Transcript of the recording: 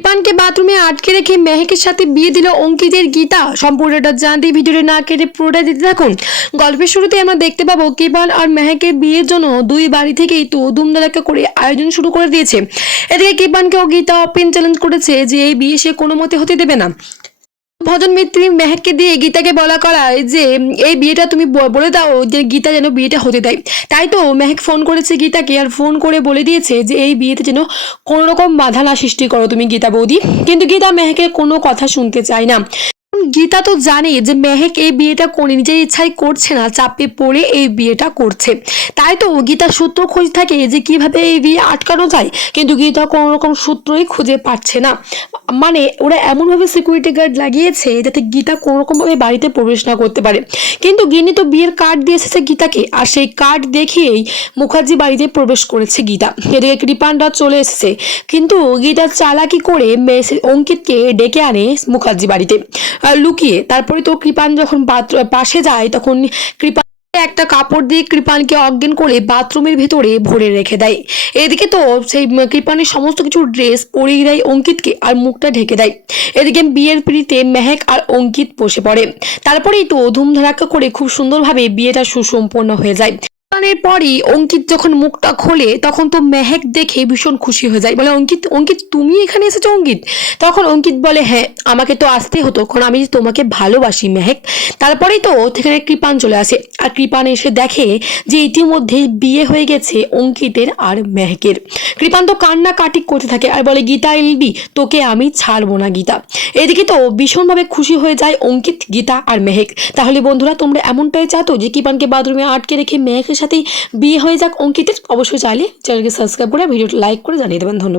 ইরফানকে বাথরুমে আটকে রেখে মেহেকের সাথে বিয়ে দিল অঙ্কিতের গীতা। সম্পূর্ণটা জানতে ভিডিওটা না কেটে পুরোটা দিতে থাকুন। গল্পের শুরুতে আমরা দেখতে পাবো কিবান আর মেহেকের বিয়ের জন্য দুই বাড়ি থেকেই তো ধুমধারাক্কা করে আয়োজন শুরু করে দিয়েছে। এদিকে কিবানকেও গীতা ওপেন চ্যালেঞ্জ করেছে যে এই বিয়ে সে কোনো মতে হতে দেবে না। ভজন মিত্রী মেহেককে দিয়ে গীতাকে বলা করায় যে, এই বিয়েটা তুমি বলে দাও যে গীতা যেন বিয়েটা হতে দেয়। তাই তো মেহেক ফোন করেছে গীতাকে আর ফোন করে বলে দিয়েছে যে, এই বিয়েতে যেন কোনো রকম বাধা না সৃষ্টি করো তুমি গীতা বৌদি। কিন্তু গীতা মেহেকের কোনো কথা শুনতে চায় না। গীতা তো জানে যে মেহেক এই বিয়েটা করে নিজের ইচ্ছাই করছে না, চাপে পড়ে এই বিয়েটা করছে। তাই তো গীতা সূত্র খোঁজ থাকে যে কীভাবে এই বিয়ে আটকানো যায়, কিন্তু গীতা কোনো রকম সূত্রই খুঁজে পাচ্ছে না। মানে ওরা এমনভাবে সিকিউরিটি গার্ড লাগিয়েছে যাতে গীতা কোনো রকমভাবে বাড়িতে প্রবেশ না করতে পারে। কিন্তু গিনি তো বিয়ের কার্ড দিয়ে এসেছে গীতাকে, আর সেই কার্ড দেখিয়েই মুখার্জি বাড়িতে প্রবেশ করেছে গীতা। এদিকে কৃপানরা চলে এসেছে। কিন্তু গীতা চালাকি করে মেসে- অঙ্কিতকে ডেকে আনে মুখার্জি বাড়িতে। লুকিয়ে তারপরে তো কৃপান যখন পাশে যায়, তখন কৃপান একটা কাপড় দিয়ে কৃপানকে অজ্ঞান করে বাথরুমের ভেতরে ভরে রেখে দেয়। এদিকে তো সেই কৃপানের সমস্ত কিছু ড্রেস পরিয়ে দেয় অঙ্কিতকে আর মুখটা ঢেকে দেয়। এদিকে বিয়ের পিড়িতে মেহেক আর অঙ্কিত বসে পড়ে। তারপরেই তো ধুমধারাক্কা করে খুব সুন্দরভাবে বিয়েটা সুসম্পন্ন হয়ে যায়। কৃপানের পরই অঙ্কিত যখন মুখটা খোলে, তখন তো মেহেক দেখে ভীষণ খুশি হয়ে যায়। বলে, অঙ্কিত অঙ্কিত, তুমি এখানে এসেছ অঙ্কিত? তখন অঙ্কিত বলে হ্যাঁ আমাকে তো আসতে হতো, কারণ আমি তোমাকে ভালোবাসি, মেহেক। তারপরেই তো সেখানে কৃপান চলে আসে। আর কৃপান এসে দেখে যে ইতিমধ্যে বিয়ে হয়ে গেছে অঙ্কিতের আর মেহেকের। কৃপান তো কান্না কাটি করতে থাকে আর বলে, গীতা এলবি, তোকে আমি ছাড়বো না, গীতা। এদিকে তো ভীষণভাবে খুশি হয়ে যায় অঙ্কিত, গীতা আর মেহেক। তাহলে বন্ধুরা, তোমরা এমনটাই চাতো যে কৃপানকে বাথরুমে আটকে রেখে মেহেকের সাথেই বিয়ে হয়ে যাক অঙ্কিতের। অবশ্যই চাইলে চ্যানেলকে সাবস্ক্রাইব করে, ভিডিওটি লাইক করে জানিয়ে দেবেন। ধন্যবাদ।